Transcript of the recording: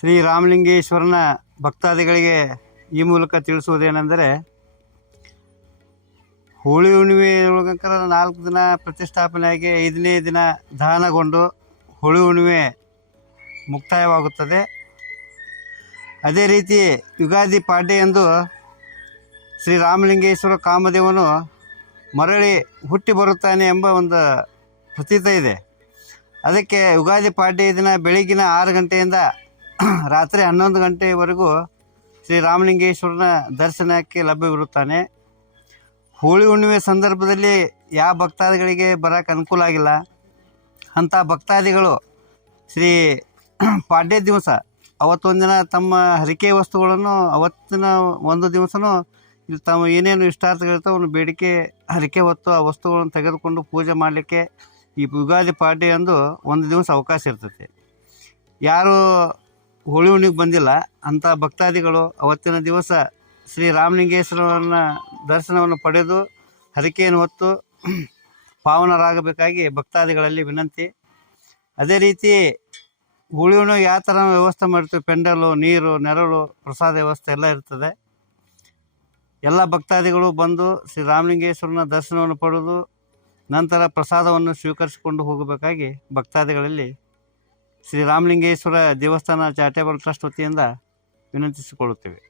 ಶ್ರೀ ರಾಮಲಿಂಗೇಶ್ವರನ ಭಕ್ತಾದಿಗಳಿಗೆ ಈ ಮೂಲಕ ತಿಳಿಸುವುದೇನೆಂದರೆ, ಹೋಳಿ ಹುಣ್ಣಿಮೆ ಒಳಗಂಕರ ನಾಲ್ಕು ದಿನ ಪ್ರತಿಷ್ಠಾಪನೆಯಾಗಿ ಐದನೇ ದಿನ ದಹನಗೊಂಡು ಹೋಳಿ ಹುಣ್ಣಿಮೆ ಮುಕ್ತಾಯವಾಗುತ್ತದೆ. ಅದೇ ರೀತಿ ಯುಗಾದಿ ಪಾಡ್ಯ ಎಂದು ಶ್ರೀ ರಾಮಲಿಂಗೇಶ್ವರ ಕಾಮದೇವನು ಮರಳಿ ಹುಟ್ಟಿ ಬರುತ್ತಾನೆ ಎಂಬ ಒಂದು ಪ್ರತೀತ ಇದೆ. ಅದಕ್ಕೆ ಯುಗಾದಿ ಪಾಡ್ಯ ದಿನ ಬೆಳಗಿನ ಆರು ಗಂಟೆಯಿಂದ ರಾತ್ರಿ ಹನ್ನೊಂದು ಗಂಟೆವರೆಗೂ ಶ್ರೀ ರಾಮಲಿಂಗೇಶ್ವರನ ದರ್ಶನಕ್ಕೆ ಲಭ್ಯವಿರುತ್ತಾನೆ. ಹೋಳಿ ಹುಣ್ಣಿಮೆ ಸಂದರ್ಭದಲ್ಲಿ ಯಾವ ಭಕ್ತಾದಿಗಳಿಗೆ ಬರೋಕ್ಕೆ ಅನುಕೂಲ ಆಗಿಲ್ಲ. ಅಂಥ ಭಕ್ತಾದಿಗಳು ಶ್ರೀ ಪಾಡ್ಯ ದಿವಸ ಅವತ್ತೊಂದಿನ ತಮ್ಮ ಹರಿಕೆ ವಸ್ತುಗಳನ್ನು ಅವತ್ತಿನ ಒಂದು ದಿವಸನೂ ತಮ್ಮ ಏನೇನು ಇಷ್ಟಾರ್ಥಗಳಿರ್ತಾವೆ ಅವನು ಬೇಡಿಕೆ ಹರಿಕೆ ಹೊತ್ತು ಆ ವಸ್ತುಗಳನ್ನು ತೆಗೆದುಕೊಂಡು ಪೂಜೆ ಮಾಡಲಿಕ್ಕೆ ಈ ಯುಗಾದಿ ಪಾಡ್ಯ ಎಂದು ಒಂದು ದಿವಸ ಅವಕಾಶ ಇರ್ತೈತೆ ಯಾರು ಹೋಳಿ ಹುಣ್ಣಿಗೆ ಬಂದಿಲ್ಲ. ಅಂಥ ಭಕ್ತಾದಿಗಳು ಅವತ್ತಿನ ದಿವಸ ಶ್ರೀ ರಾಮಲಿಂಗೇಶ್ವರನ ದರ್ಶನವನ್ನು ಪಡೆದು ಹರಿಕೆಯನ್ನು ಹೊತ್ತು ಪಾವನರಾಗಬೇಕಾಗಿ ಭಕ್ತಾದಿಗಳಲ್ಲಿ ವಿನಂತಿ. ಅದೇ ರೀತಿ ಹುಳಿ ಹುಣ್ಣಿಗೆ ಯಾವ ಥರ ವ್ಯವಸ್ಥೆ ಮಾಡ್ತೀವಿ ಪೆಂಡಲು, ನೀರು, ನೆರಳು, ಪ್ರಸಾದ ವ್ಯವಸ್ಥೆ ಎಲ್ಲ ಇರ್ತದೆ. ಎಲ್ಲ ಭಕ್ತಾದಿಗಳು ಬಂದು ಶ್ರೀ ರಾಮಲಿಂಗೇಶ್ವರನ ದರ್ಶನವನ್ನು ಪಡೆದು ನಂತರ ಪ್ರಸಾದವನ್ನು ಸ್ವೀಕರಿಸಿಕೊಂಡು ಹೋಗಬೇಕಾಗಿ ಭಕ್ತಾದಿಗಳಲ್ಲಿ ಶ್ರೀ ರಾಮಲಿಂಗೇಶ್ವರ ದೇವಸ್ಥಾನ ಚಾರಿಟೇಬಲ್ ಟ್ರಸ್ಟ್ ವತಿಯಿಂದ ವಿನಂತಿಸಿಕೊಳ್ಳುತ್ತೇವೆ.